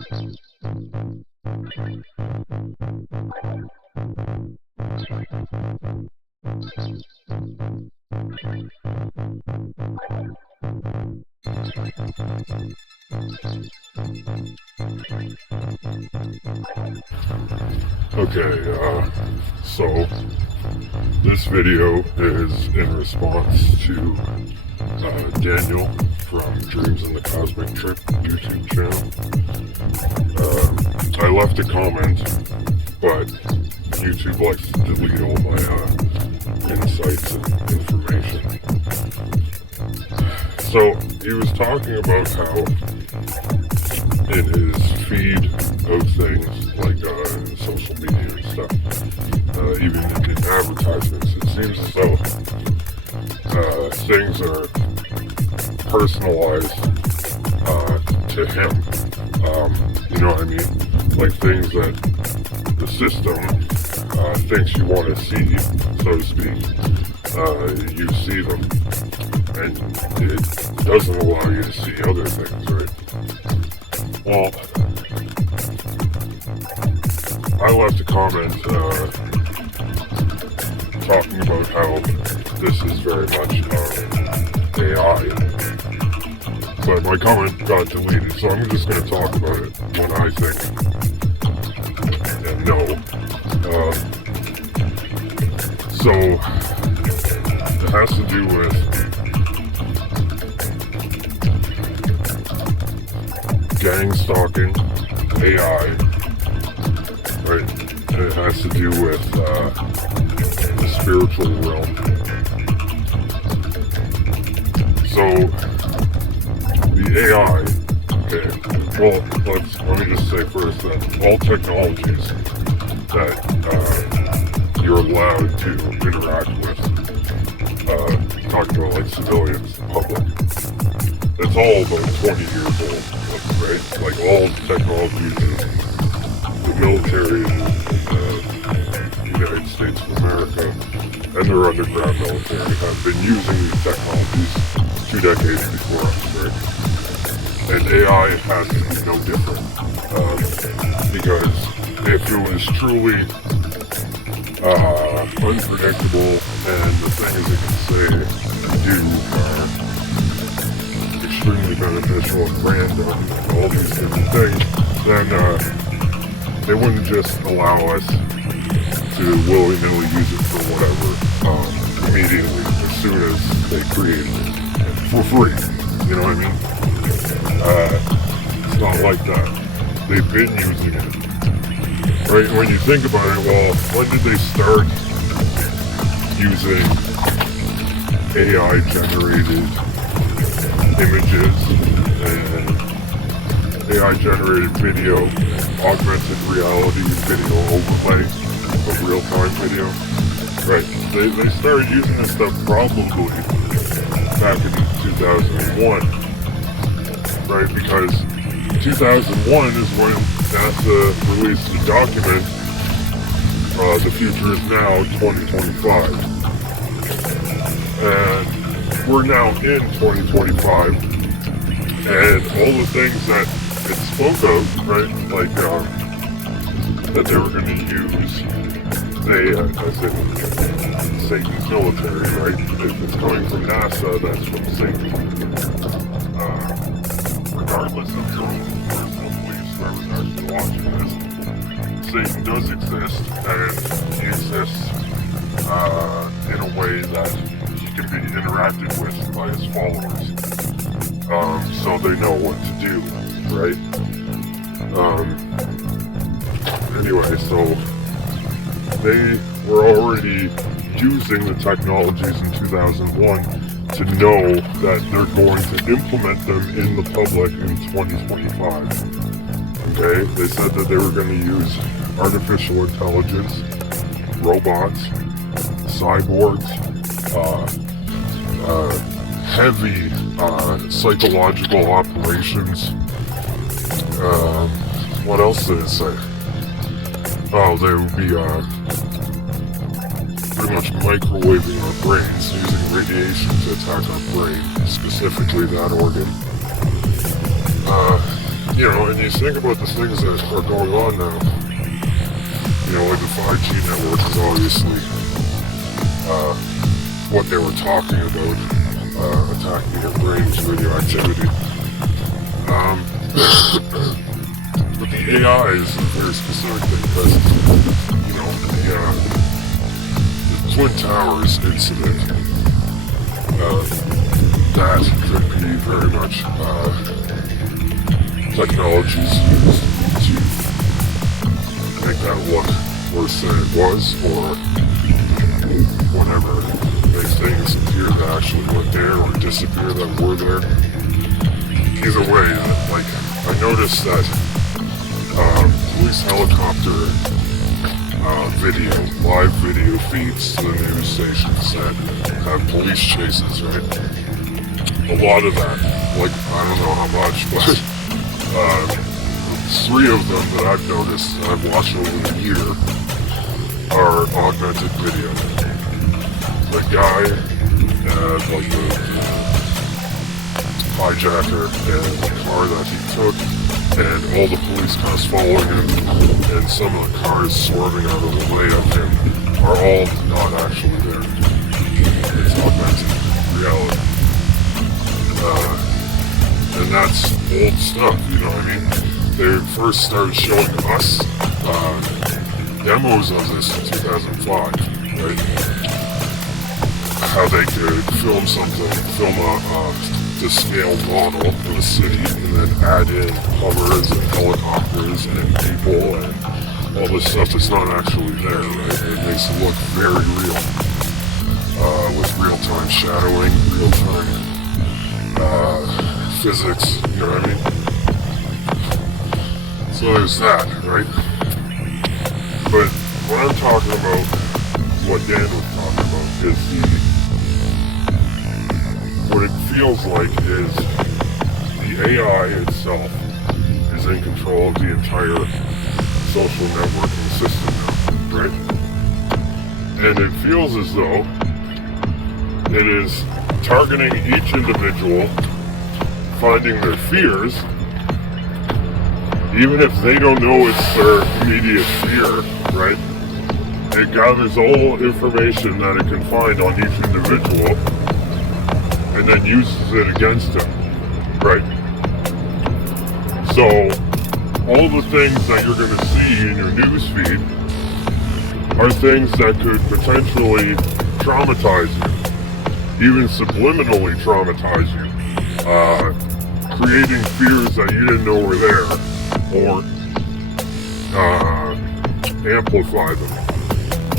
Okay, so this video is in response to Daniel from Dreams in the Cosmic Trip YouTube channel. I left a comment, but YouTube likes to delete all my insights and information. So he was talking about how in his feed of things like social media and stuff, even in advertisements, it seems as though things are personalized to him. You know what I mean? Like things that the system thinks you want to see, so to speak. You see them, and it doesn't allow you to see other things, right? Well, I left a comment talking about how this is very much AI, but my comment got deleted, so I'm just going to talk about it when I think and know. So it has to do with gang stalking, AI, right? It has to do with the spiritual realm. So the AI, okay, well, let me just say first that all technologies that you're allowed to interact with, talking about like civilians, the public, it's all about 20 years old, right? Like all technologies in the military in the United States of America and their underground military have been using these technologies 2 decades before us, right? And AI has to be no different, because if it was truly unpredictable and the things it can say and do are extremely beneficial and random and all these different things, then they wouldn't just allow us to willy-nilly use it for whatever immediately as soon as they created it for free. You know what I mean? It's not like that. They've been using it. Right? When you think about it, well, when did they start using AI-generated images and AI-generated video, augmented reality video overlay of real-time video? Right. They started using this stuff probably back in 2001. Right? Because 2001 is when NASA released the document, The Future is Now 2025. And we're now in 2025, and all the things that it spoke of, right, like that they were going to use, as in Satan's military, right? If it's coming from NASA, that's from Satan. Regardless of your own personal beliefs, whoever's actually watching this, Satan does exist, and he exists in a way that he can be interacted with by his followers, so they know what to do, right? Anyway, so they were already using the technologies in 2001 to know that they're going to implement them in the public in 2025. Okay, they said that they were going to use artificial intelligence, robots, cyborgs, heavy psychological operations. What else did it say? Oh, they would be pretty much microwaving our brains, using radiation to attack our brain, specifically that organ. You know, and when you think about the things that are going on now, you know, like the 5G network is obviously what they were talking about, attacking your brain's radioactivity. But the AI is a very specific thing because, you know, the Twin Towers incident, that could be very much technologies used to make that look worse than it was, or whatever, make things appear that actually went there or disappear that were there. Either way, like, I noticed that police helicopter live video feeds to the news stations that have police chases, right? A lot of that, like, I don't know how much, but 3 of them that I've noticed and I've watched over the year are augmented video. The guy, like the hijacker and the car that he took, and all the police cars following him, and some of the cars swerving out of the way of him are all not actually there. It's augmented reality. And that's old stuff, you know what I mean? They first started showing us demos of this in 2005, right? How they could film a to scale model of a city, and then add in hovers and helicopters and people and all this stuff that's not actually there, right? It makes it look very real, with real-time shadowing, real-time physics, you know what I mean? So there's that, right? But what I'm talking about, what Dan was talking about, is what it feels like is the AI itself is in control of the entire social networking system now, right? And it feels as though it is targeting each individual, finding their fears, even if they don't know it's their immediate fear, right? It gathers all information that it can find on each individual and then uses it against them, right? So, all the things that you're going to see in your news feed are things that could potentially traumatize you, even subliminally traumatize you, creating fears that you didn't know were there, or amplify them,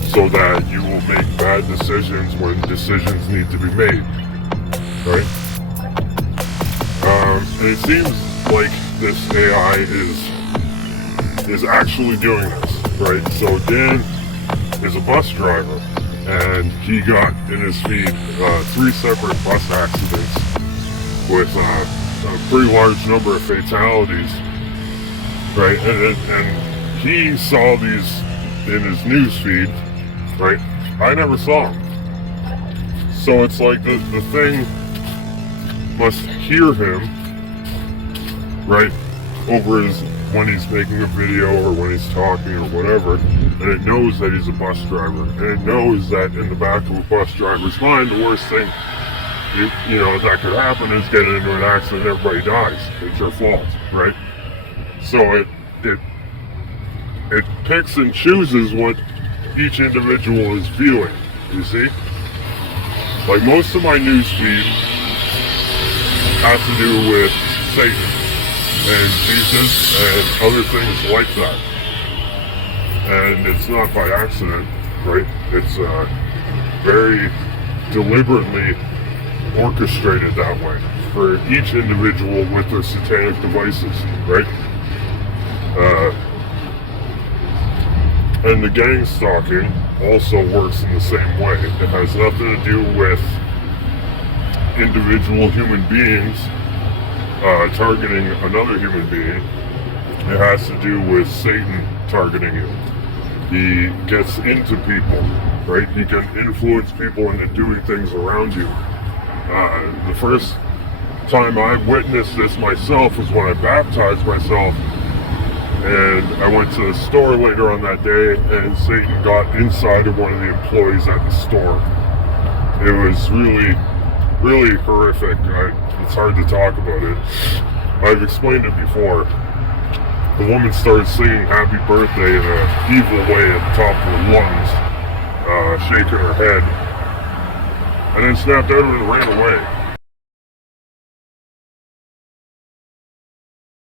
so that you will make bad decisions when decisions need to be made, right? And it seems like this AI is actually doing this, right? So Dan is a bus driver, and he got in his feed 3 separate bus accidents with a pretty large number of fatalities, right? And he saw these in his news feed, right? I never saw them. So it's like the thing must hear him, right, over when he's making a video or when he's talking or whatever, and it knows that he's a bus driver, and it knows that in the back of a bus driver's mind, the worst thing you know that could happen is getting into an accident, everybody dies. It's your fault, right? So it picks and chooses what each individual is viewing, you see? Like most of my news feed has to do with Satan and Jesus and other things like that. And it's not by accident, right? It's very deliberately orchestrated that way for each individual with their satanic devices, right? And the gang stalking also works in the same way. It has nothing to do with individual human beings targeting another human being. It has to do with Satan targeting you. He gets into people, right? He can influence people into doing things around you. The first time I witnessed this myself was when I baptized myself, and I went to the store later on that day, and Satan got inside of one of the employees at the store. It was really, really horrific. It's hard to talk about it. I've explained it before. The woman started singing happy birthday in an evil way at the top of her lungs, shaking her head, and then snapped out of it and ran away.